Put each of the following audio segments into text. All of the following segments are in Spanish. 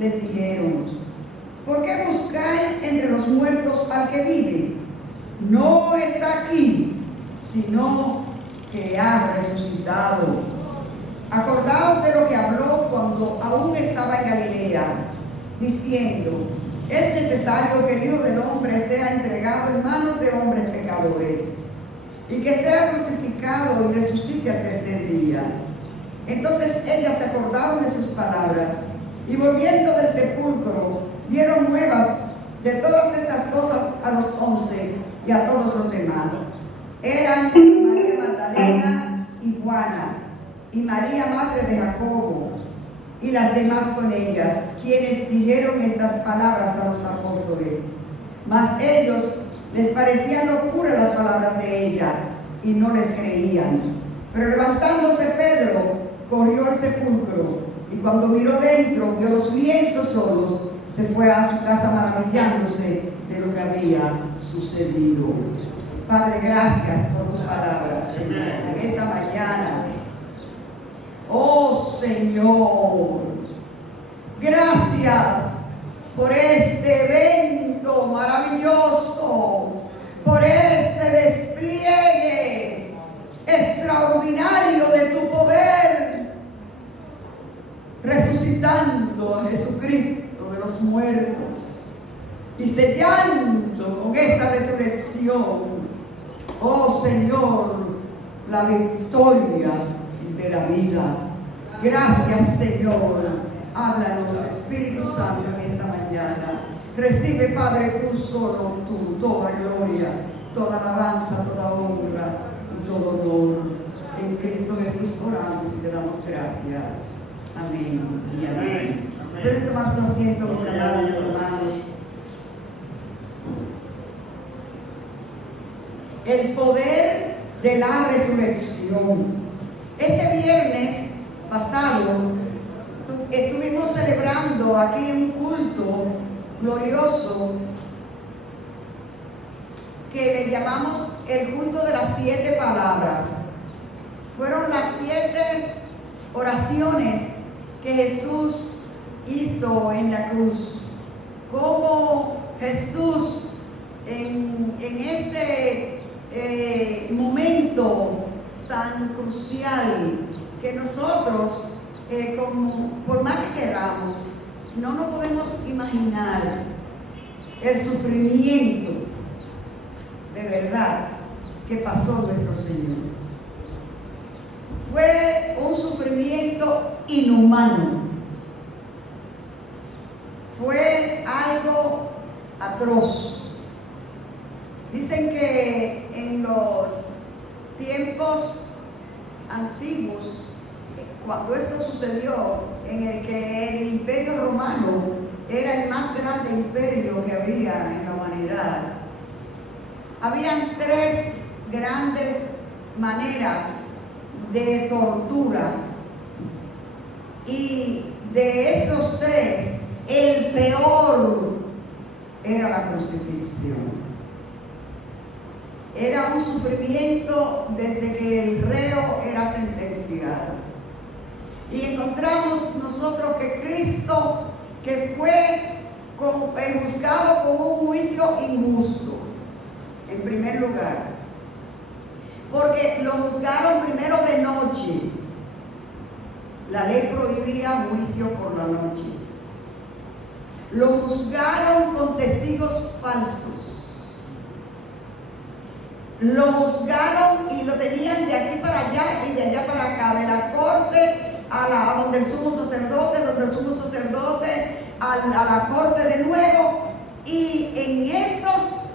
les dijeron: ¿por qué buscáis entre los muertos al que vive? No está aquí, sino que ha resucitado. Acordaos de lo que habló cuando aún estaba en Galilea, diciendo: es necesario que el Hijo del Hombre sea entregado en manos de hombres pecadores, y que sea crucificado y resucite al tercer día. Entonces ellas se acordaron de sus palabras, y volviendo del sepulcro, dieron nuevas de todas estas cosas a los 11 y a todos los demás. Eran María Magdalena y Juana, y María, madre de Jacobo, y las demás con ellas, quienes dijeron estas palabras a los apóstoles. Mas ellos les parecían locura las palabras de ella, y no les creían. Pero levantándose Pedro, corrió al sepulcro, y cuando miró dentro, vio los lienzos solos, se fue a su casa maravillándose de lo que había sucedido. Padre, gracias por tu palabra, Señor, en esta mañana. Oh Señor, gracias por este evento maravilloso, por este despliegue extraordinario de tu poder, resucitando a Jesucristo de los muertos y sellando con esta resurrección, oh Señor, la victoria de la vida. Gracias, Señor. Háblanos, Espíritu Santo, en esta mañana. Recibe, Padre, tú solo, tú, toda gloria, toda alabanza, toda honra y todo honor. En Cristo Jesús oramos y te damos gracias. Amén y amén. Pueden tomar su asiento, mis amados hermanos. El poder de la resurrección. Este viernes pasado estuvimos celebrando aquí un culto glorioso que le llamamos el culto de las 7 palabras. Fueron las 7 oraciones que Jesús hizo en la cruz. Como Jesús en ese momento tan crucial que nosotros, por más que queramos, no nos podemos imaginar el sufrimiento de verdad que pasó nuestro Señor. Fue un sufrimiento inhumano, fue algo atroz. Dicen que en los tiempos antiguos, cuando esto sucedió, en el que el imperio romano era el más grande imperio que había en la humanidad, habían 3 grandes maneras de tortura, y de esos 3, el peor era la crucifixión. Era un sufrimiento desde que el reo era sentenciado. Y encontramos nosotros que Cristo, que fue juzgado con un juicio injusto, en primer lugar, porque lo juzgaron primero de noche. La ley prohibía juicio por la noche. Lo juzgaron con testigos falsos. Lo juzgaron y lo tenían de aquí para allá y de allá para acá, de la corte a donde el sumo sacerdote, a la corte de nuevo. Y en esos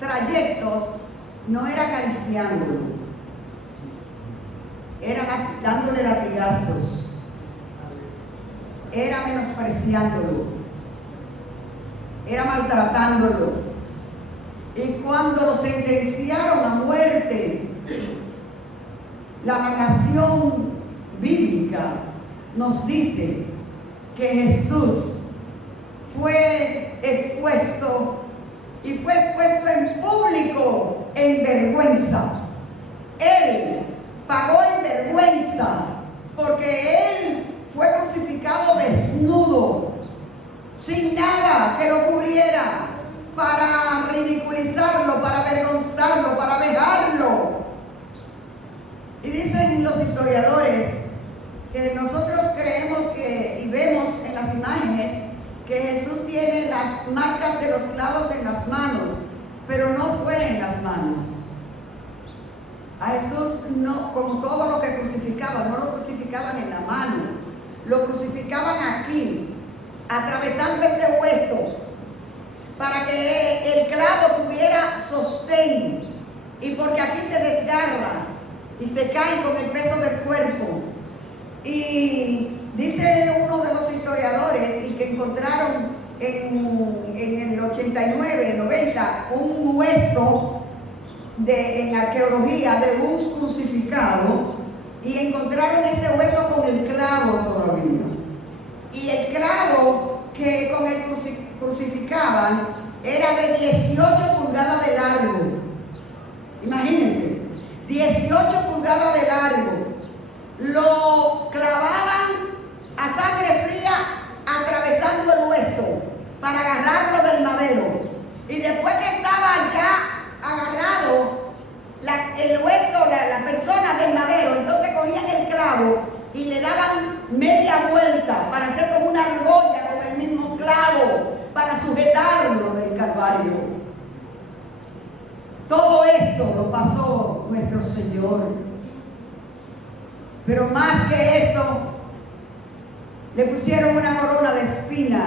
trayectos no era acariciándolo, era dándole latigazos, era menospreciándolo, era maltratándolo. Y cuando lo sentenciaron a muerte, la narración bíblica nos dice que Jesús fue expuesto en público en vergüenza. Él pagó en vergüenza porque él fue crucificado desnudo sin nada que lo cubriera, para ridiculizarlo, para avergonzarlo, para vejarlo. Y dicen los historiadores que nosotros creemos que, y vemos en las imágenes, que Jesús tiene las marcas de los clavos en las manos, pero no fue en las manos. A Jesús, no, como todo lo que crucificaban, no lo crucificaban en la mano, lo crucificaban aquí, atravesando este hueso, para que el clavo tuviera sostén, y porque aquí se desgarra y se cae con el peso del cuerpo. Y dice uno de los historiadores, y que encontraron en el 89, 90, un hueso en arqueología de un crucificado, y encontraron ese hueso con el clavo todavía. Y el clavo que con el crucificaban era de 18 pulgadas de largo. Imagínense, 18 pulgadas de largo. Lo clavaban a sangre fría atravesando el hueso para agarrarlo del madero. Y después que estaba ya agarrado el hueso, la persona del madero, entonces cogían el clavo y le daban media vuelta para hacer como una argolla con el mismo clavo para sujetarlo del Calvario. Todo esto lo pasó nuestro Señor. Pero más que eso, le pusieron una corona de espina,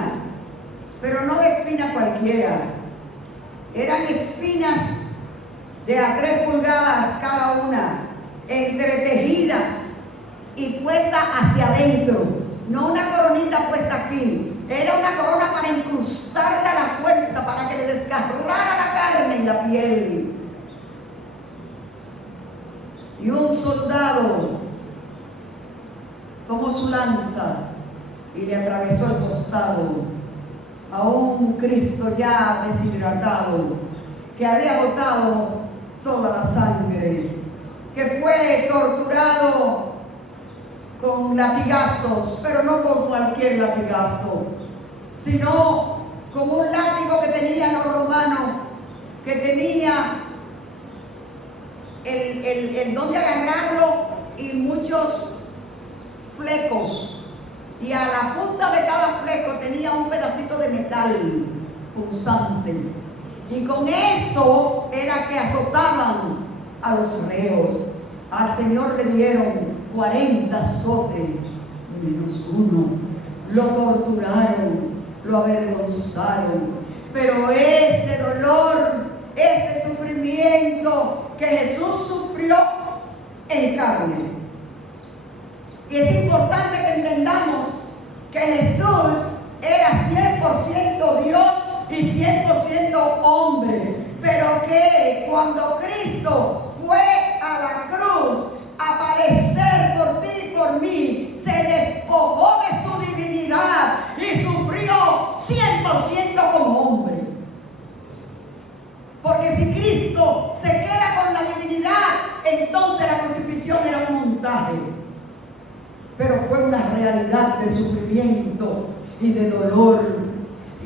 pero no de espina cualquiera. Eran espinas de a 3 pulgadas cada una, entretejidas y puesta hacia adentro. No una coronita puesta aquí. Era una corona para incrustarle a la fuerza, para que le desgarrara la carne y la piel. Y un soldado tomó su lanza y le atravesó el costado a un Cristo ya deshidratado, que había botado toda la sangre, que fue torturado con latigazos, pero no con cualquier latigazo, sino con un látigo que tenían los romanos, que tenía el don de agarrarlo y muchos flecos, y a la punta de cada fleco tenía un pedacito de metal punzante, y con eso era que azotaban a los reos. Al Señor le dieron 40 azotes menos uno, lo torturaron, lo avergonzaron, pero ese dolor, ese sufrimiento que Jesús sufrió en carne. Y es importante que entendamos que Jesús era 100% Dios y 100% hombre, pero que cuando Cristo fue a la cruz a padecer por ti y por mí, se despojó de su divinidad y sufrió 100% como hombre. Porque si Cristo se queda con la divinidad, entonces la crucifixión era un montaje. Pero fue una realidad de sufrimiento y de dolor.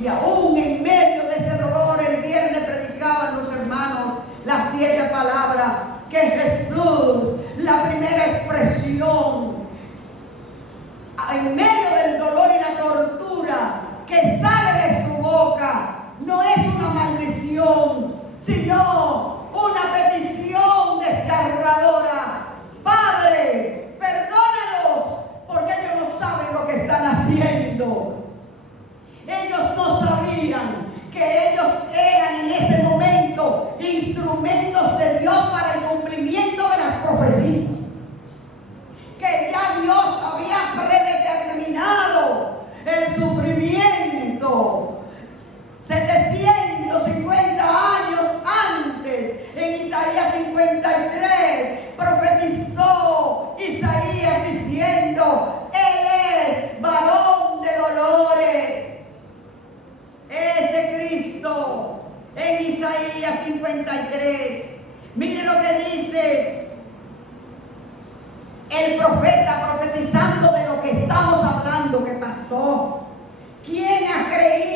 Y aún en medio de ese dolor, el viernes predicaban los hermanos las 7 palabras que Jesús, la primera expresión, en medio del dolor y la tortura que sale de su boca, no es una maldición, sino una petición desgarradora. Padre, perdónalos, porque ellos no saben lo que están haciendo. Ellos no sabían que ellos eran en ese momento instrumentos de Dios para el cumplimiento de las profecías, que ya Dios había predeterminado el sufrimiento 750 años antes. En Isaías 53 profetizó Isaías diciendo: Él es varón de dolores. Ese Cristo, en Isaías 53, mire lo que dice el profeta profetizando de lo que estamos hablando que pasó. ¿Quién ha creído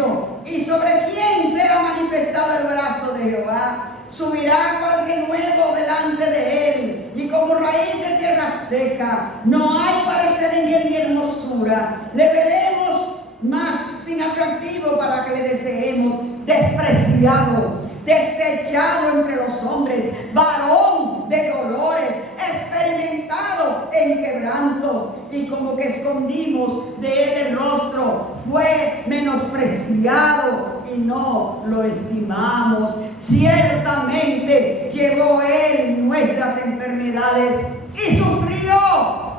dicho, ¿y sobre quién será manifestado el brazo de Jehová? Subirá cual renuevo delante de él, y como raíz de tierra seca. No hay parecer en él ni hermosura. Le veremos más sin atractivo para que le deseemos. Despreciado, desechado entre los hombres, varón de dolores, experimentado en quebrantos, y como que escondimos de él el rostro. Fue menospreciado y no lo estimamos. Ciertamente llevó él nuestras enfermedades y sufrió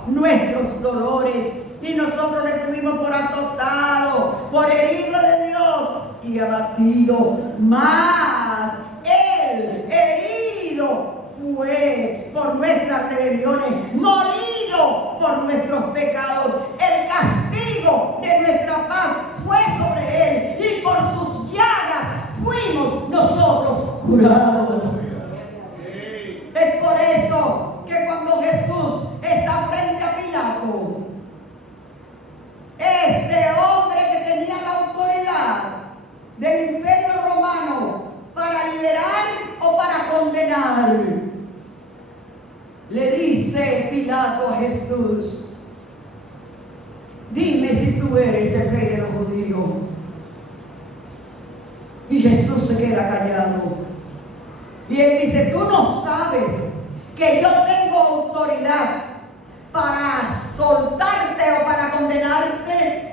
nuestros dolores, y nosotros le tuvimos por azotado, por herido de Dios y abatido. Mas él herido fue por nuestras rebeliones, molido por nuestros pecados. El castigo de nuestra paz fue sobre él, y por sus llagas fuimos nosotros curados. Es por eso que cuando Jesús está frente a Pilato, este hombre que tenía la autoridad del Imperio Romano para liberar o para condenar, le dice Pilato a Jesús: dime si tú eres el rey de los judíos. Y Jesús se queda callado. Y él dice: tú no sabes que yo tengo autoridad para soltarte o para condenarte.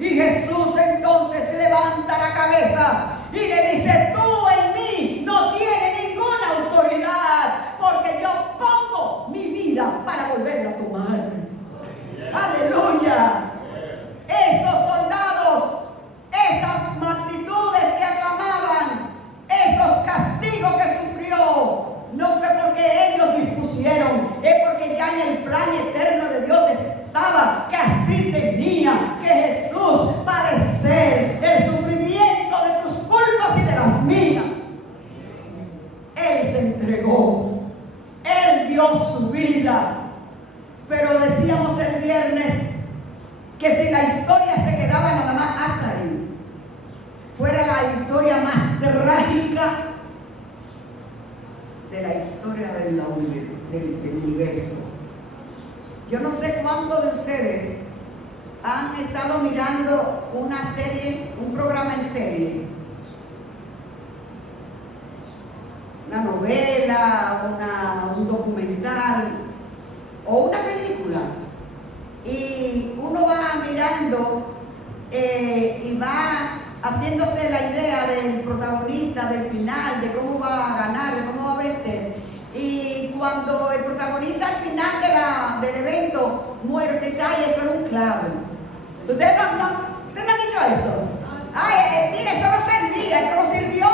Y Jesús entonces levanta la cabeza y le dice: tú en mí no tienes ninguna autoridad, porque yo pongo mi vida para volverla a tomar. Aleluya. Esos soldados, esas magnitudes que aclamaban, esos castigos que sufrió, no fue porque ellos dispusieron, es porque ya en el plan eterno de Dios estaba que así tenía que Jesús padecer el sufrimiento de tus culpas y de las mías. Él se entregó, él dio su vida. Pero decíamos el viernes que si la historia se quedaba nada más hasta ahí, fuera la historia más trágica de la historia del universo. Yo no sé cuántos de ustedes han estado mirando una serie, un programa en serie, una novela, un documental o una película, y uno va mirando y va haciéndose la idea del protagonista, del final, de cómo va a ganar, de cómo va a vencer. Y cuando el protagonista al final del evento muere, usted dice: ay, eso era un clavo. ¿Ustedes no han dicho eso? Ay, mire, eso no servía, eso no sirvió.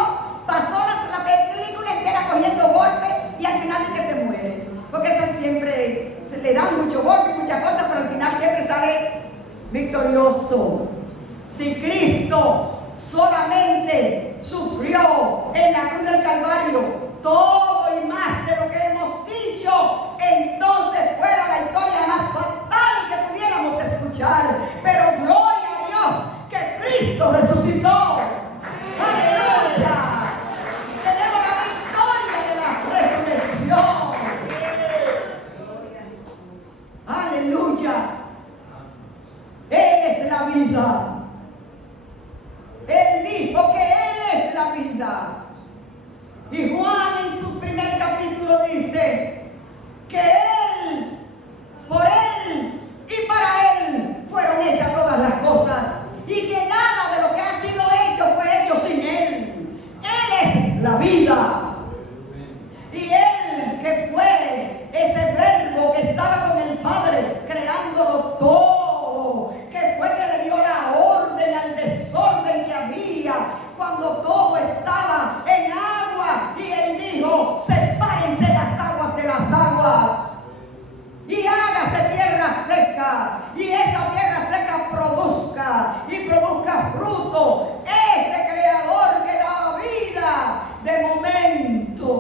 Pasó la película entera cogiendo golpes y al final es que se muere. Porque eso siempre se le dan mucho golpe y muchas cosas, pero al final siempre sale victorioso. Si Cristo solamente sufrió en la cruz del Calvario todo y más de lo que hemos dicho, entonces fuera la historia más fatal que pudiéramos escuchar. Pero gloria a Dios que Cristo resucitó. ¡Aleluya! Tenemos la victoria de la resurrección. ¡Aleluya! Él es la vida. Él dijo que Él es la vida. Y Juan en su primer capítulo dice que Él, por Él y para Él fueron hechas todas las cosas, y que nada de lo que ha sido hecho fue hecho sin Él. Él es la vida. Y Él, que fue ese verbo que estaba con el Padre creándolo todo, que fue que le dio la orden al desorden que había cuando todo estaba en agua, y Él dijo: sepárense las aguas de las aguas y hágase tierra seca, y esa tierra seca produzca fruto. Ese creador que da vida, de momento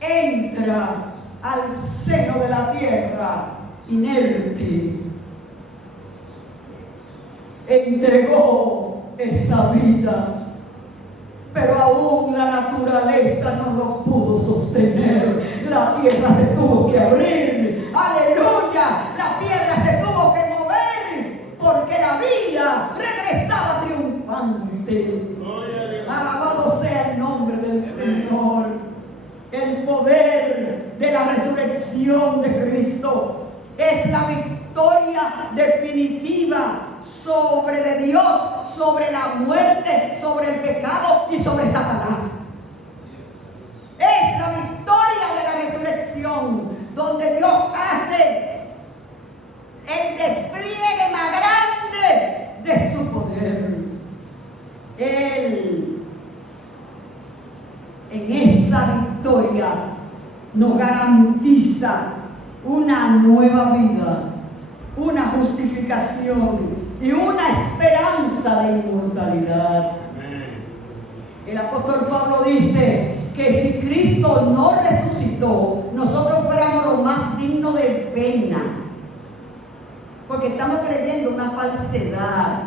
entra al seno de la tierra inerte. Entregó esa vida. Pero aún la naturaleza no lo pudo sostener. La tierra se tuvo que abrir. Aleluya. La piedra se tuvo que mover. Porque la vida regresaba triunfante. Alabado sea el nombre del Señor. El poder de la resurrección de Cristo es la victoria definitiva sobre de Dios, sobre la muerte, sobre el pecado y sobre Satanás. Es la victoria de la resurrección, donde Dios hace el despliegue más grande de su poder. Él, en esa victoria, nos garantiza una nueva vida, una justificación y una esperanza de inmortalidad. El apóstol Pablo dice que si Cristo no resucitó, nosotros fuéramos los más dignos de pena, porque estamos creyendo una falsedad.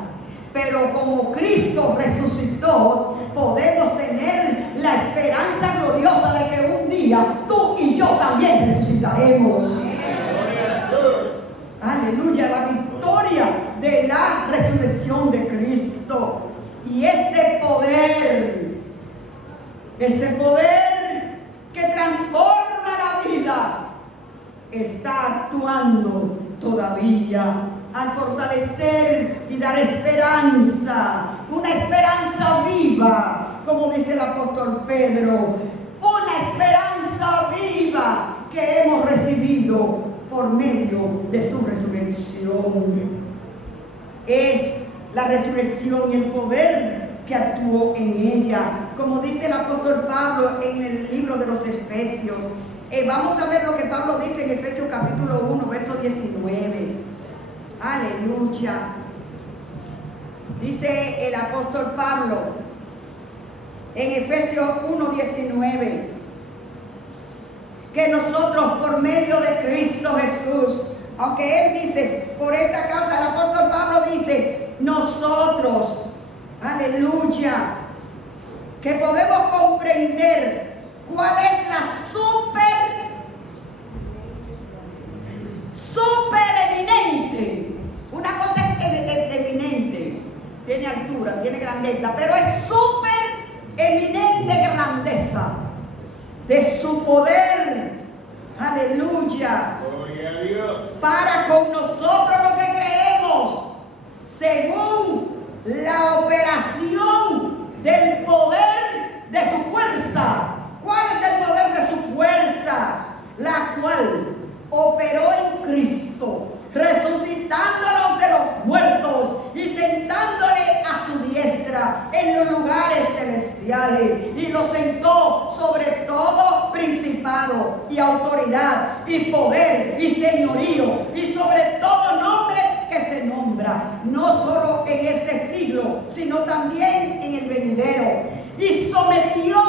Pero como Cristo resucitó, podemos tener la esperanza gloriosa de que un día tú y yo también resucitaremos. Aleluya, la victoria de la resurrección de Cristo. Y ese poder que transforma la vida, está actuando todavía al fortalecer y dar esperanza, una esperanza viva, como dice el apóstol Pedro, una esperanza viva que hemos recibido por medio de su resurrección. Es la resurrección y el poder que actuó en ella, como dice el apóstol Pablo en el libro de los Efesios. Vamos a ver lo que Pablo dice en Efesios capítulo 1, verso 19. Aleluya. Dice el apóstol Pablo en Efesios 1:19 que nosotros por medio de Cristo Jesús, aunque él dice por esta causa, el apóstol Pablo dice nosotros, aleluya, que podemos comprender cuál es la super eminente. Una cosa es eminente, tiene altura, tiene grandeza, pero es súper eminente grandeza de su poder. Aleluya. Gloria a Dios. Para con nosotros lo que creemos, según la operación del poder de su fuerza. ¿Cuál es el poder de su fuerza? La cual operó en Cristo, resucitándonos de los muertos y sentándole a su diestra en los lugares celestiales, y lo sentó sobre todo principado y autoridad y poder y señorío y sobre todo nombre que se nombra, no solo en este siglo, sino también en el venidero, y sometió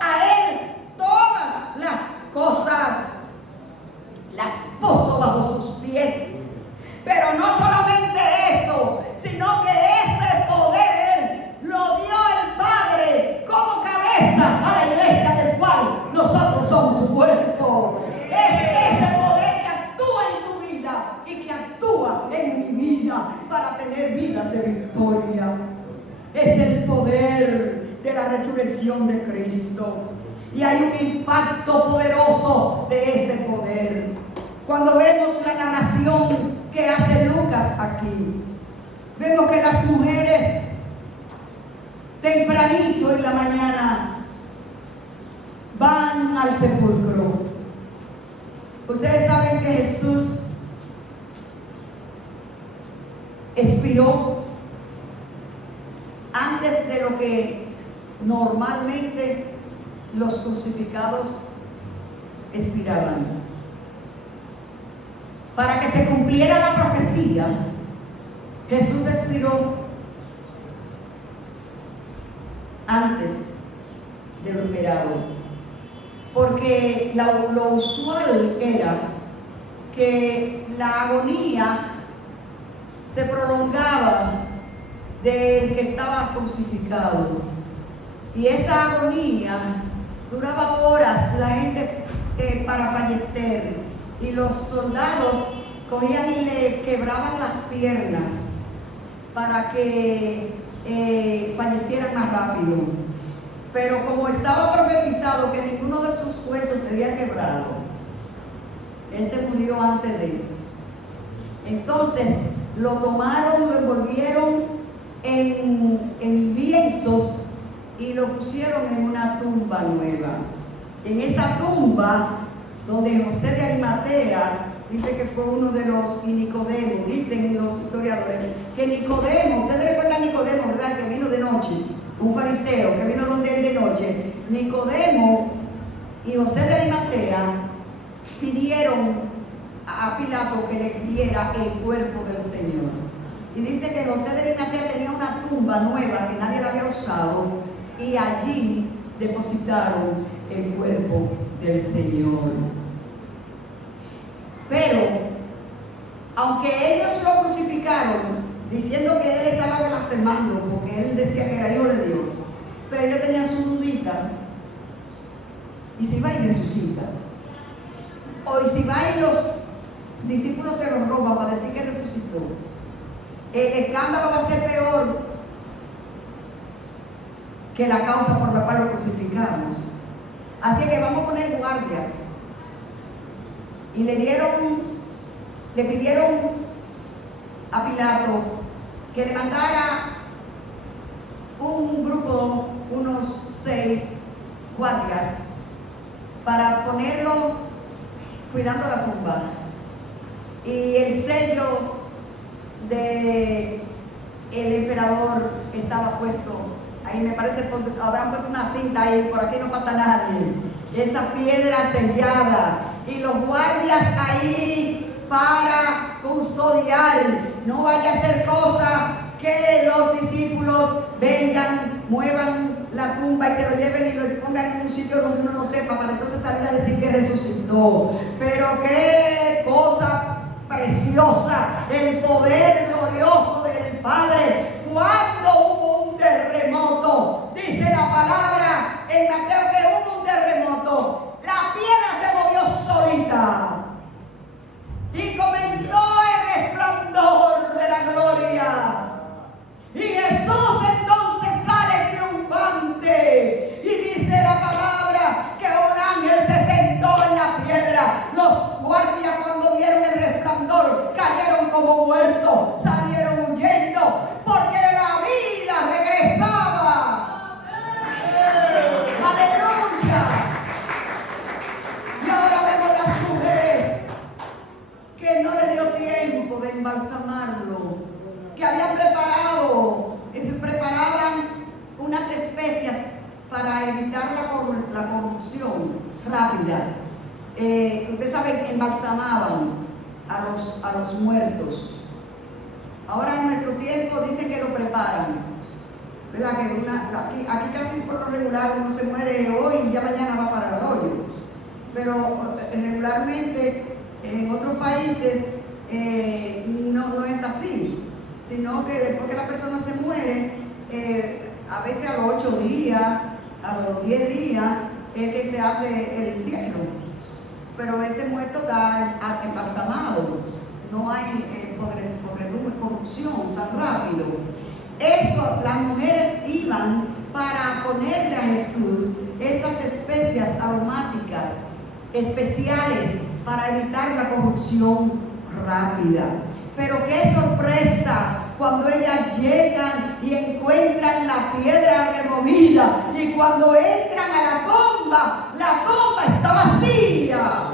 a él todas las cosas, las puso bajo sus pies. Pero no solamente eso, sino que ese poder lo dio el Padre como cabeza a la iglesia, del cual nosotros somos su cuerpo. Es ese poder que actúa en tu vida y que actúa en mi vida para tener vidas de victoria. Es el poder de la resurrección de Cristo. Y hay un impacto poderoso de ese poder. Cuando vemos la narración que hace Lucas aquí, vemos que las mujeres tempranito en la mañana van al sepulcro. Ustedes saben que Jesús expiró antes de lo que normalmente los crucificados expiraban. Para que se cumpliera la profecía, Jesús expiró antes de lo esperado, porque lo usual era que la agonía se prolongaba del que estaba crucificado. Y esa agonía duraba horas, la gente para fallecer. Y los soldados cogían y le quebraban las piernas para que fallecieran más rápido. Pero como estaba profetizado que ninguno de sus huesos se había quebrado, él se murió antes de él. Entonces lo tomaron, lo envolvieron en lienzos y lo pusieron en una tumba nueva. En esa tumba donde José de Arimatea, dice que fue uno de los, y Nicodemo, dicen los historiadores, que Nicodemo, ustedes recuerdan a Nicodemo, ¿verdad? Que vino de noche, un fariseo que vino donde él de noche. Nicodemo y José de Arimatea pidieron a Pilato que le diera el cuerpo del Señor. Y dice que José de Arimatea tenía una tumba nueva que nadie la había usado, y allí depositaron el cuerpo del Señor. Pero, aunque ellos lo crucificaron, diciendo que él estaba blasfemando, porque él decía que era hijo de Dios, pero ellos tenían su dudita, y si va y resucita, o si va y los discípulos se los roban para decir que resucitó, el escándalo va a ser peor que la causa por la cual lo crucificamos. Así que vamos a poner guardias. Y le pidieron a Pilato que le mandara un grupo, unos 6 guardias, para ponerlos cuidando la tumba. Y el sello del emperador estaba puesto ahí, me parece, habrán puesto una cinta ahí, por aquí no pasa nadie. Esa piedra sellada. Y los guardias ahí para custodiar. No vaya a ser cosa que los discípulos vengan, muevan la tumba y se lo lleven y lo pongan en un sitio donde uno no sepa, para entonces salir a decir que resucitó. Pero qué cosa preciosa, el poder glorioso del Padre. Cuando hubo un terremoto, dice la palabra en Mateo que hubo un terremoto, la piedra se movió solita y comenzó el resplandor de la gloria. Y Jesús entonces sale triunfante, y dice la palabra que un ángel se sentó en la piedra. Los guardias, cuando vieron el resplandor, cayeron como muertos, salieron huyendo, porque la vida regresaba. ¡Aleluya! Y ahora vemos las mujeres que no le dio tiempo de embalsamarlo, que habían preparaban unas especias para evitar la corrupción rápida. Ustedes saben, embalsamaban a los muertos. Ahora en nuestro tiempo dicen que lo preparan, ¿verdad? Que aquí casi por lo regular uno se muere hoy y ya mañana va para el hoyo. Pero regularmente en otros países no es así, sino que después que la persona se muere, a veces a los 8 días, a los 10 días, es que se hace el entierro. Pero ese muerto está embalsamado, no hay corrupción tan rápido. Eso, las mujeres iban para ponerle a Jesús esas especias aromáticas especiales para evitar la corrupción rápida. Pero qué sorpresa cuando ellas llegan y encuentran la piedra removida, y cuando entran a la tumba está vacía.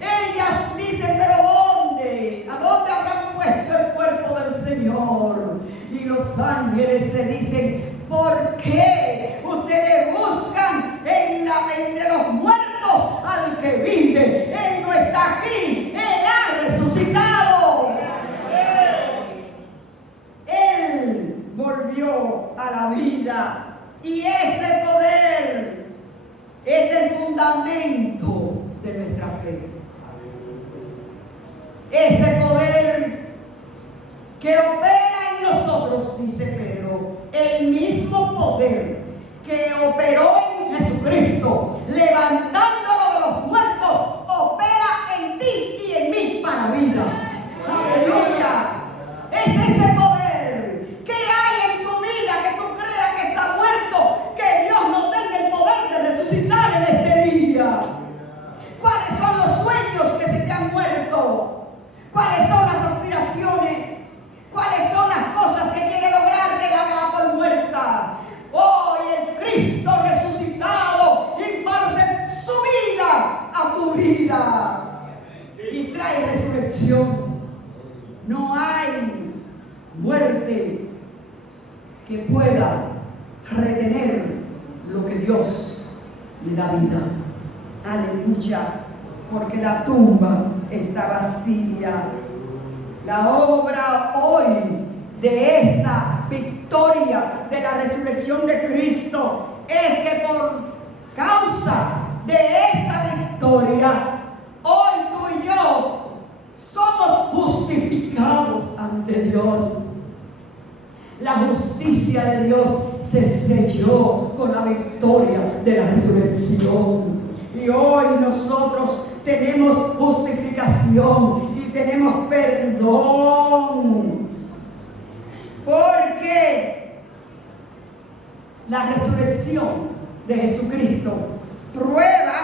Ellas dicen, pero ¿dónde? ¿A dónde habrán puesto el cuerpo del Señor? Y los ángeles le dicen, ¿por qué ustedes buscan entre los muertos al que vive? Él no está aquí, Él ha resucitado. Él volvió a la vida, y ese poder es el fundamento de nuestra fe. Ese poder que opera Dios, dice Pedro, el mismo poder que operó en Jesucristo, levantándolo de los muertos, opera en ti y en mí para vida. Aleluya. Es ese poder que hay en tu vida, que tú creas que está muerto, que Dios no tenga el poder de resucitar en este día. ¿Cuáles son los sueños que se te han muerto? ¿Cuáles son las aspiraciones? ¿Cuáles son las cosas que quiere lograr que la haga por muerta? Hoy el Cristo resucitado imparte su vida a tu vida y trae resurrección. No hay muerte que pueda retener lo que Dios le da vida. Aleluya, porque la tumba está vacía. La obra hoy de esta victoria de la resurrección de Cristo es que por causa de esta victoria, hoy tú y yo somos justificados ante Dios. La justicia de Dios se selló con la victoria de la resurrección. Y hoy nosotros tenemos justificación y tenemos perdón. Porque la resurrección de Jesucristo prueba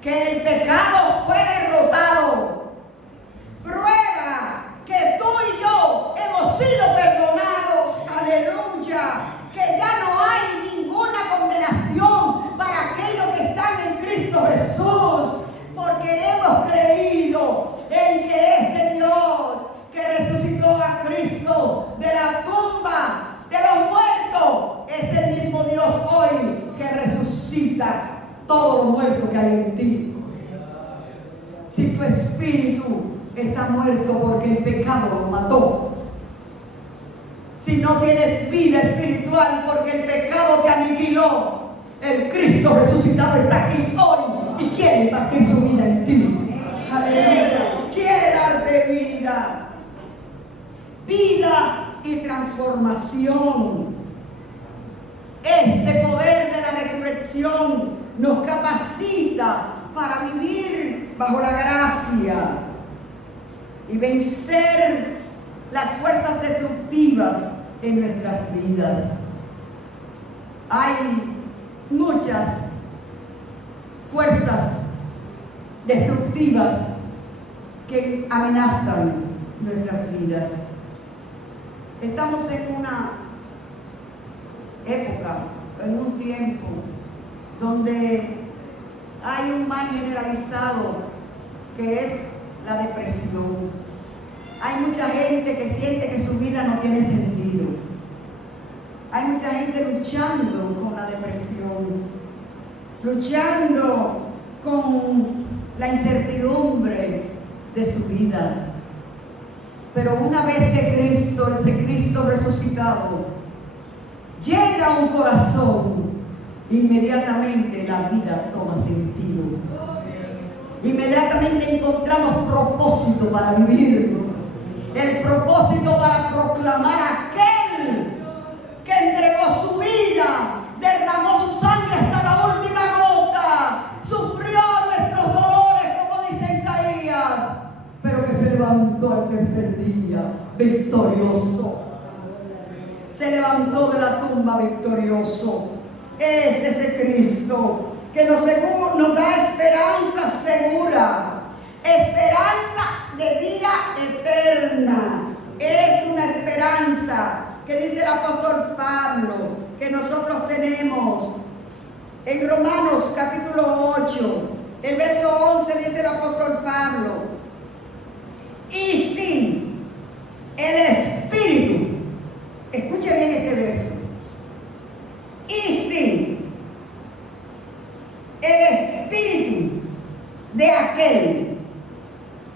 que el pecado fue derrotado. Prueba que tú y yo hemos sido perdonados. Aleluya. Que ya no hay ninguna condenación para aquellos que están en Cristo Jesús. Porque hemos creído en que ese Dios que resucitó a Cristo de la tumba de los muertos es el mismo Dios hoy que resucita todo lo muerto que hay en ti. Si tu espíritu está muerto porque el pecado lo mató, si no tienes vida espiritual porque el pecado te aniquiló, el Cristo resucitado está aquí hoy y quiere impartir su vida en ti. Aleluya. Quiere darte vida. Vida y transformación. Este poder de la resurrección nos capacita para vivir bajo la gracia y vencer las fuerzas destructivas en nuestras vidas. Hay muchas fuerzas destructivas que amenazan nuestras vidas. Estamos en una época, en un tiempo donde hay un mal generalizado que es la depresión. Hay mucha gente que siente que su vida no tiene sentido. Hay mucha gente luchando con la depresión, luchando con la incertidumbre de su vida. Pero una vez que Cristo, ese Cristo resucitado, llega a un corazón, inmediatamente la vida toma sentido. Inmediatamente encontramos propósito para vivir. El propósito para proclamar a aquel que entregó su vida, derramó su sangre hasta la última gota, sufrió nuestros dolores, como dice Isaías, pero que se levantó al tercer día victorioso. Se levantó de la tumba victorioso. Es ese Cristo que nos da esperanza segura, esperanza de vida eterna. Es una esperanza que dice el apóstol Pablo que nosotros tenemos en Romanos capítulo 8, el verso 11 dice el apóstol Pablo: y si el Espíritu, escuche bien este verso, y si el Espíritu de aquel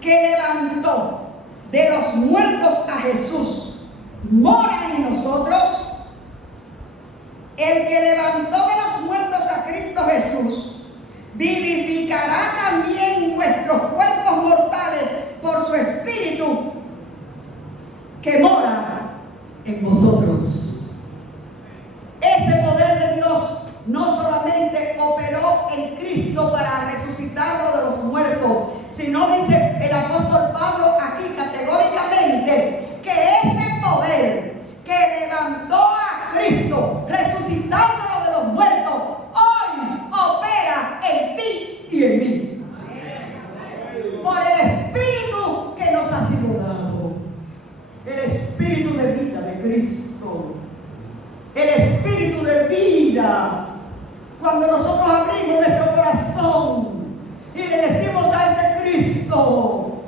que levantó de los muertos a Jesús mora en nosotros, el que levantó de los muertos a Cristo Jesús vivificará también nuestros cuerpos mortales por su Espíritu que mora en vosotros. Ese poder de Dios no solamente operó en Cristo para resucitarlo de los muertos, sino dice el apóstol Pablo aquí categóricamente que ese poder que levantó a Cristo, resucitándolo de los muertos, hoy opera en ti y en mí. Por el Espíritu que nos ha sido dado, el Espíritu de vida de Cristo. El Espíritu de vida. Cuando nosotros abrimos nuestro corazón y le decimos a ese Cristo,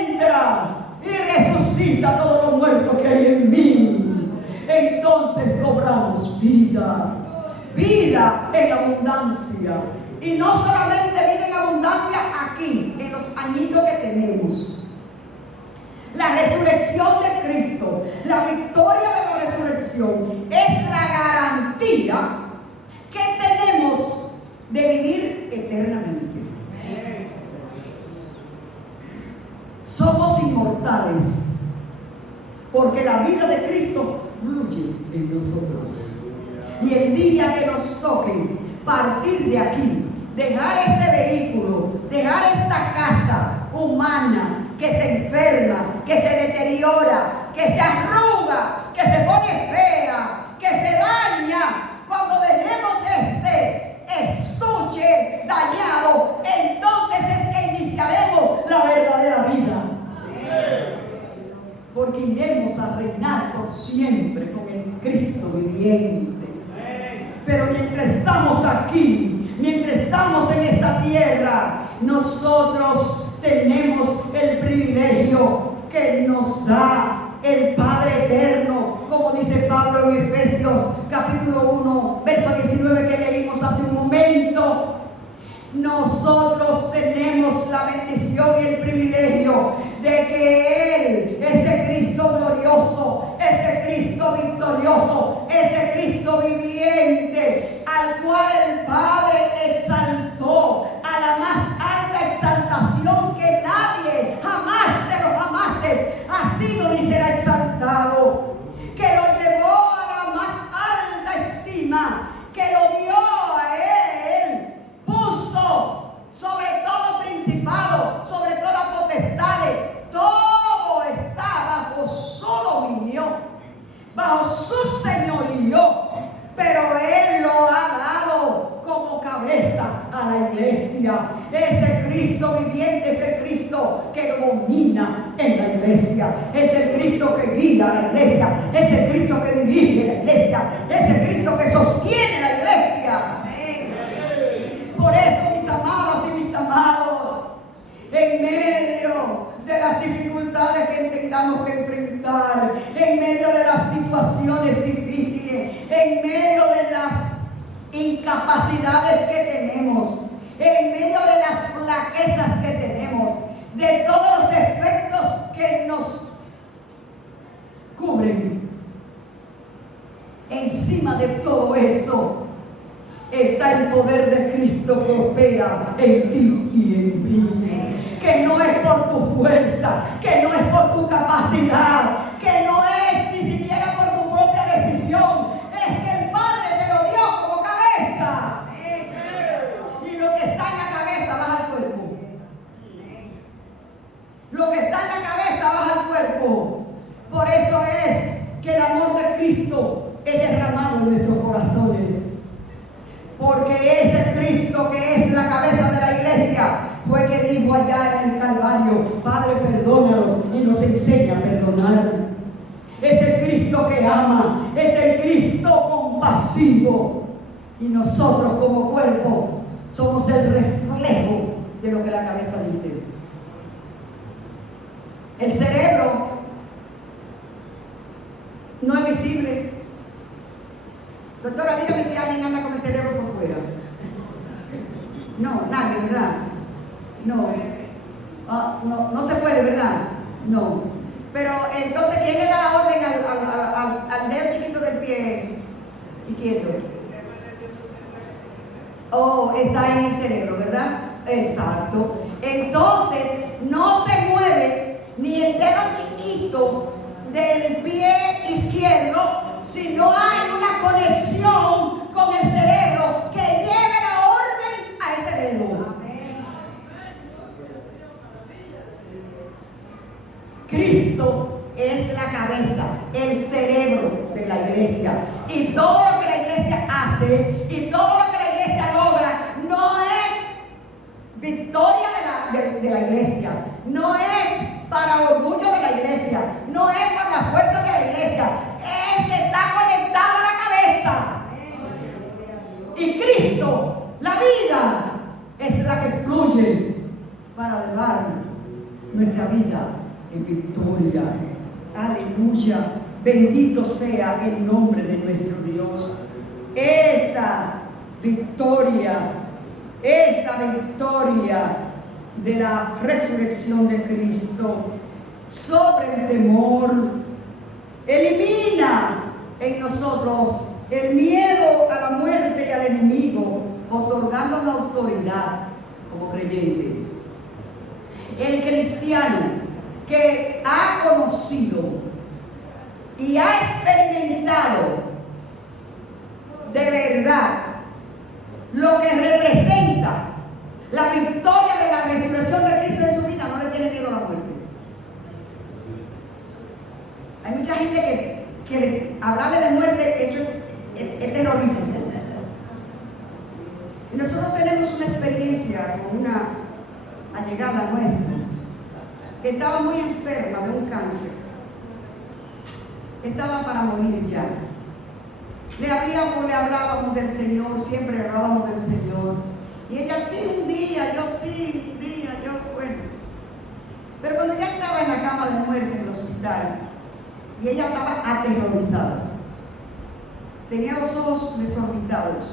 entra y resucita todos los muertos que hay en mí, entonces cobramos vida, vida en abundancia. Y no solamente vida en abundancia aquí, en los añitos que tenemos. La resurrección de Cristo, la victoria de la resurrección, es la garantía que tenemos de vivir eternamente. Somos inmortales porque la vida de Cristo fluye en nosotros. Y el día que nos toque partir de aquí, dejar este vehículo, dejar esta casa humana, que se enferma, que se deteriora, que se arruga, que se pone fea, que se daña. Cuando dejemos este estuche dañado, entonces es que iniciaremos la verdadera vida. Porque iremos a reinar por siempre con el Cristo viviente. Pero mientras estamos aquí, mientras estamos en esta tierra, nosotros tenemos el privilegio que nos da el Padre eterno, como dice Pablo en Efesios capítulo 1, verso 19 que leímos hace un momento. Nosotros tenemos la bendición y el privilegio de que Él, ese Cristo glorioso, ese Cristo victorioso, ese Cristo viviente, al cual el Padre exaltó a la más alta exaltación que nadie jamás de los jamases ha sido ni será exaltado, que lo llevó a la más alta estima, que lo dio a Él, puso sobre todo principado, sobre toda potestad, todo está bajo su dominio, bajo su señorío, pero Él lo ha dado como cabeza a la iglesia. Ese Cristo viviente, ese Cristo que domina en la iglesia, es el Cristo que guía a la iglesia, es el Cristo que dirige la iglesia, es el Cristo que sostiene la iglesia. Por eso, mis amadas y mis amados, en medio de las dificultades que tengamos que enfrentar, en medio de las situaciones difíciles, en medio de las incapacidades que tenemos, en medio de las flaquezas que tenemos, de todos los defectos que nos cubren, encima de todo eso está el poder de Cristo que opera en ti y en mí. Que no es por tu fuerza, que no es por tu capacidad, que no es ni siquiera por tu propia decisión. Es que el Padre te lo dio como cabeza. Y lo que está en la cabeza baja al cuerpo. Lo que está en la cabeza baja al cuerpo. Por eso es que el amor de Cristo es derramado en nuestros corazones. Porque ese Cristo que es la cabeza de la iglesia fue que dijo allá en el Calvario: Padre, perdónalos, y nos enseña a perdonar. Es el Cristo que ama, es el Cristo compasivo. Y nosotros como cuerpo somos el reflejo de lo que la cabeza dice. El cerebro no es visible. Doctora, dígame si alguien anda con el cerebro por fuera. No, nadie, ¿verdad? No. No se puede, ¿verdad? No. Pero entonces, ¿quién le da la orden al dedo chiquito del pie izquierdo? Oh, está en el cerebro, ¿verdad? Exacto. Entonces, no se mueve ni el dedo chiquito del pie izquierdo si no hay una conexión con el cerebro que lleve la orden a ese dedo. Cristo es la cabeza, el cerebro de la iglesia. Y todo lo que la iglesia hace y todo lo que la iglesia logra no es victoria de la iglesia, no es para orgullo de la iglesia, no es para la fuerza de la iglesia, es que está conectado a la cabeza. Y Cristo, la vida, es la que fluye para llevar nuestra vida en victoria. Aleluya. Bendito sea el nombre de nuestro Dios. Esta victoria de la resurrección de Cristo sobre el temor elimina en nosotros el miedo a la muerte y al enemigo, otorgando la autoridad como creyente. El cristiano que ha conocido y ha experimentado de verdad lo que representa la victoria de la resurrección de Cristo en su vida, no le tiene miedo a la muerte. Hay mucha gente que hablarle de muerte, eso es terrorífico. Y nosotros tenemos una experiencia con una allegada nuestra que estaba muy enferma de un cáncer. Estaba para morir ya. Le hablábamos del Señor, siempre hablábamos del Señor. Y ella sí, un día, yo, bueno. Pero cuando ya estaba en la cama de muerte en el hospital, y ella estaba aterrorizada, tenía los ojos desorbitados,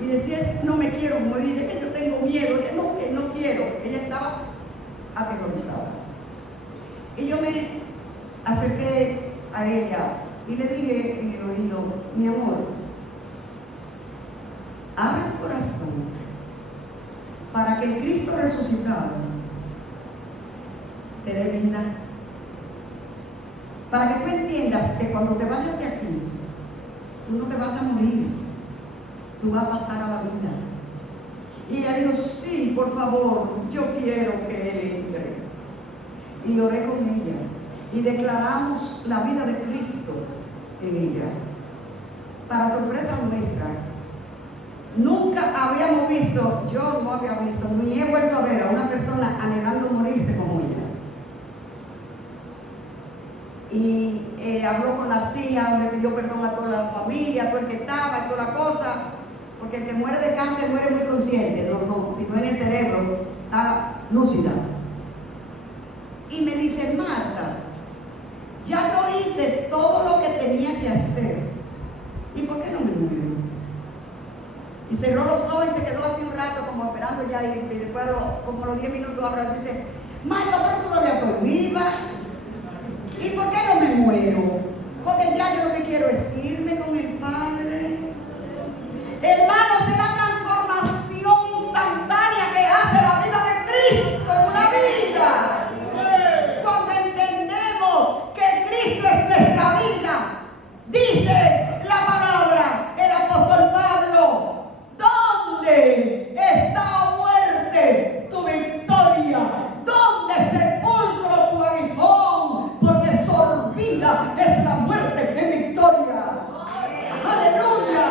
y decía, no me quiero morir, es que yo tengo miedo, es que no quiero. Ella estaba aterrorizada. Y yo me acerqué a ella y le dije en el oído, mi amor, abre el corazón para que el Cristo resucitado te dé vida, para que tú entiendas que cuando te vayas de aquí, tú no te vas a morir, tú vas a pasar a la vida. Y ella dijo, sí, por favor, yo quiero que Él entre. Y oré con ella y declaramos la vida de Cristo en ella. Para sorpresa nuestra, nunca habíamos visto, yo no había visto, ni he vuelto a ver a una persona anhelando morirse como ella. Y habló con las hijas, le pidió perdón a toda la familia, a todo el que estaba, a toda la cosa, porque el que muere de cáncer muere muy consciente, si no en el cerebro, está lúcida. Y me dice, Marta, ya yo hice todo lo que tenía que hacer, ¿y por qué no me muero? Y cerró los ojos y se quedó así un rato como esperando ya irse, y después como a los 10 minutos habla y dice, Marta, pero todavía estoy viva, ¿y por qué no me muero? Porque ya yo lo que quiero es irme con el Padre. Hermanos, es la transformación instantánea que hace la vida de Cristo en una vida. Cuando entendemos que Cristo es nuestra vida, dice la palabra, el apóstol Pablo, ¿dónde está muerte tu victoria? ¿Dónde sepulcro tu aguijón? Porque sorbida es la muerte en victoria. Aleluya.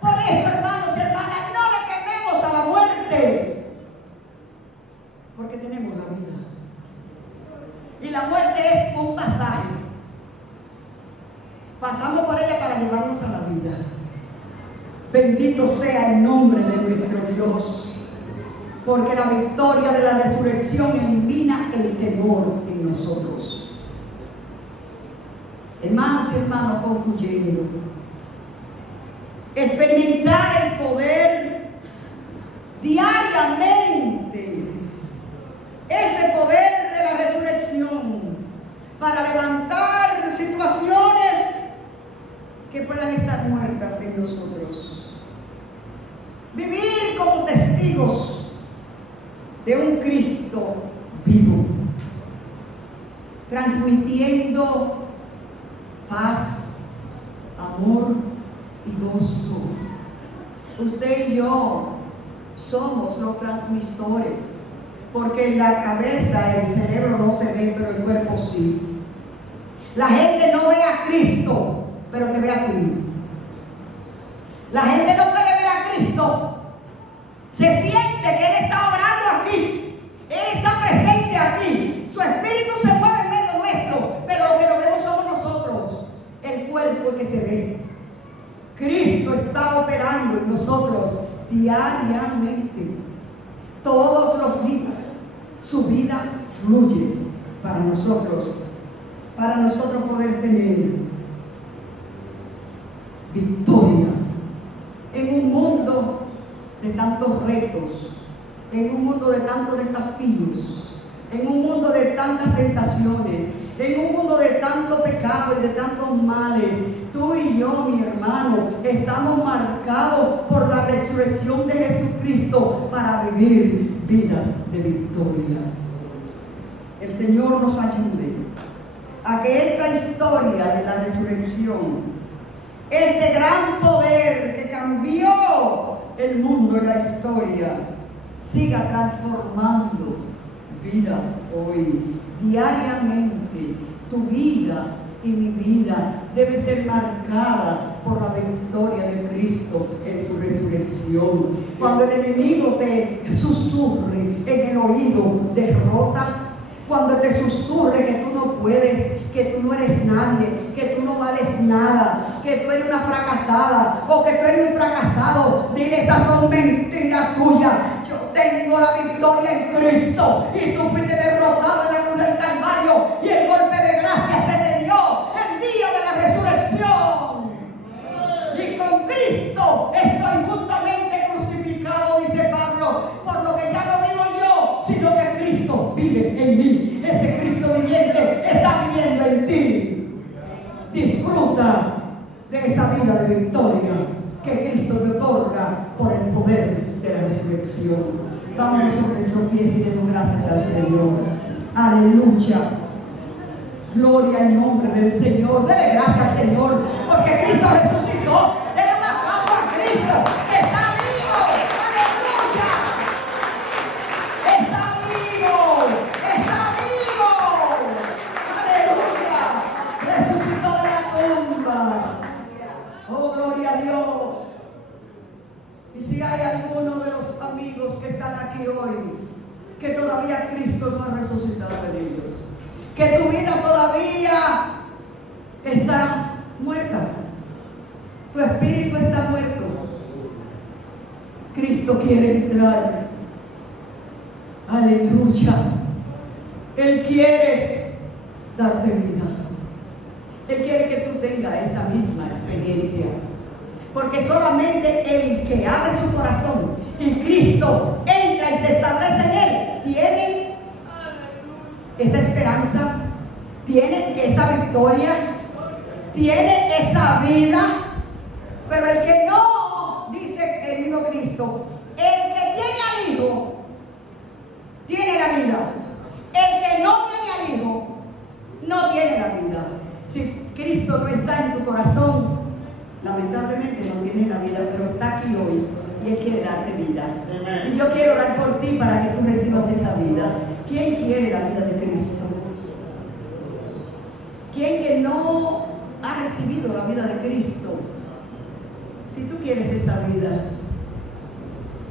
Por eso, hermanos y hermanas, no le tememos a la muerte, porque tenemos la vida. Y la muerte es un pasaje. Pasamos por ella para llevarnos a la vida. Bendito sea el nombre de nuestro Dios, porque la victoria de la resurrección elimina el temor en nosotros. Hermanos y hermanas, concluyendo, experimentar el poder diariamente, ese poder de la resurrección para levantar situaciones que puedan estar muertas en nosotros. Vivir como testigos de un Cristo vivo. transmitiendo paz, amor y gozo. Usted y yo somos los transmisores, porque en la cabeza el cerebro no se ve, pero el cuerpo sí. La gente no ve a Cristo, pero te ve a ti. La gente no puede ver a Cristo. Se siente que Él está obrando aquí. Él está presente aquí. Su espíritu se mueve en medio nuestro, pero lo que lo vemos somos nosotros. El cuerpo que se ve. Cristo está operando en nosotros diariamente. Todos los días. Su vida fluye para nosotros poder tener victoria en un mundo de tantos retos, en un mundo de tantos desafíos, en un mundo de tantas tentaciones, en un mundo de tanto pecado y de tantos males. Tú y yo, mi hermano, estamos marcados por la resurrección de Jesucristo para vivir vidas de victoria. El Señor nos ayude a que esta historia de la resurrección, este gran poder que cambió el mundo en la historia, siga transformando vidas hoy. Diariamente, tu vida y mi vida debe ser marcada por la victoria de Cristo en su resurrección. Cuando el enemigo te susurre en el oído derrota, cuando te susurre que tú no puedes, que tú no eres nadie, que tú no vales nada, que tú eres una fracasada o que tú eres un fracasado, dile: esas son mentiras tuyas. Yo tengo la victoria en Cristo y tú fuiste derrotado en la cruz del Calvario y el golpe de gracia se te dio el día de la resurrección. Y con Cristo estoy juntamente crucificado, dice Pablo, por lo que ya no vivo yo, sino que Cristo vive en mí. Ese Cristo viviente está viviendo en ti. Disfruta de esa vida de victoria que Cristo te otorga por el poder de la resurrección. Vámonos sobre nuestros pies y demos gracias al Señor. Aleluya. Gloria al nombre del Señor. Dele gracias al Señor porque Cristo resucitó. Dele un aplauso a Cristo que está vivo. Aleluya. Está vivo. Está vivo. Aleluya. Resucitó de la tumba. Oh, gloria a Dios. Y si hay alguno de los amigos que están aquí hoy que todavía Cristo no ha resucitado de ellos, que tu vida todavía está muerta, tu espíritu está muerto, Cristo quiere entrar. Aleluya. Él quiere darte vida. Él quiere que tú tengas esa misma experiencia. Porque solamente el que abre su corazón y Cristo entra y se establece en él, tiene esa esperanza, tiene esa victoria, tiene esa vida. Pero el que no, dice el mismo Cristo, el que tiene al Hijo, tiene la vida. El que no tiene al Hijo, no tiene la vida. Si Cristo no está en tu corazón, lamentablemente no tienes la vida, pero está aquí hoy y Él quiere darte vida. Y yo quiero orar por ti para que tú recibas esa vida. ¿Quién quiere la vida de Cristo? ¿Quién que no ha recibido la vida de Cristo? Si tú quieres esa vida,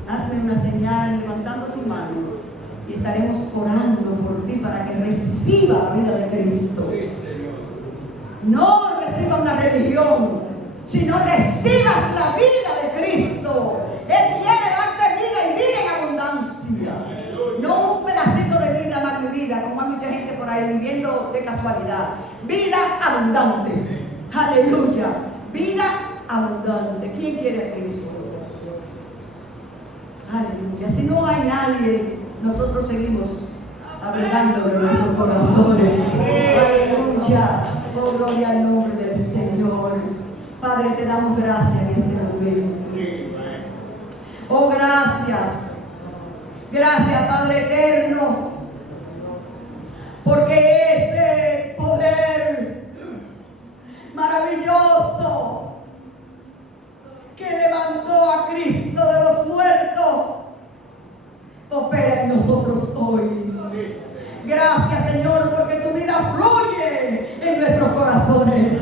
hazme una señal levantando tu mano y estaremos orando por ti para que reciba la vida de Cristo. No reciba una religión, sino recibas la vida de Cristo. Él quiere darte vida y vida en abundancia. No un pedacito de vida más mi vida, como hay mucha gente por ahí viviendo de casualidad. Vida abundante. Aleluya. Vida abundante. ¿Quién quiere a Cristo? Aleluya. Si no hay nadie, nosotros seguimos hablando de nuestros corazones. Aleluya. Oh, gloria al nombre del Señor. Padre, te damos gracias en este momento. Oh, gracias. Gracias, Padre eterno. Porque ese Gracias, Señor, porque tu vida fluye en nuestros corazones.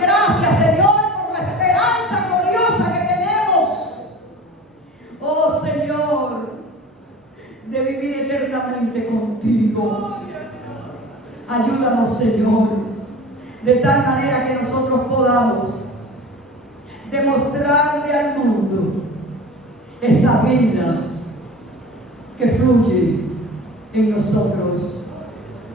Gracias, Señor, por la esperanza gloriosa que tenemos. Oh, Señor, de vivir eternamente contigo. Ayúdanos, Señor, de tal manera que nosotros podamos demostrarle al mundo esa vida que fluye en nosotros,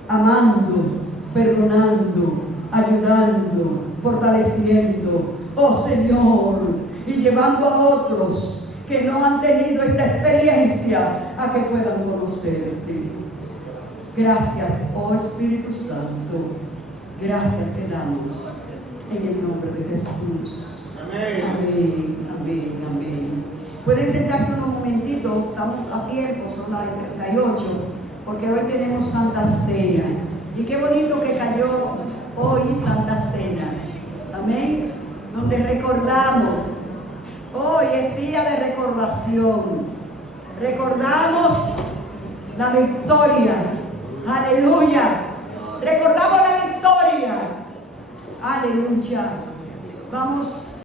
amando, perdonando, ayudando, fortaleciendo, oh Señor, y llevando a otros que no han tenido esta experiencia a que puedan conocerte. Gracias, oh Espíritu Santo, gracias te damos en el nombre de Jesús. Amén, amén, amén, amén. Pueden sentarse un momentito, estamos a tiempo, son las 38, porque hoy tenemos Santa Cena. Y qué bonito que cayó hoy Santa Cena. Amén. Donde recordamos, hoy es día de recordación. Recordamos la victoria. Aleluya. Recordamos la victoria. Aleluya. Vamos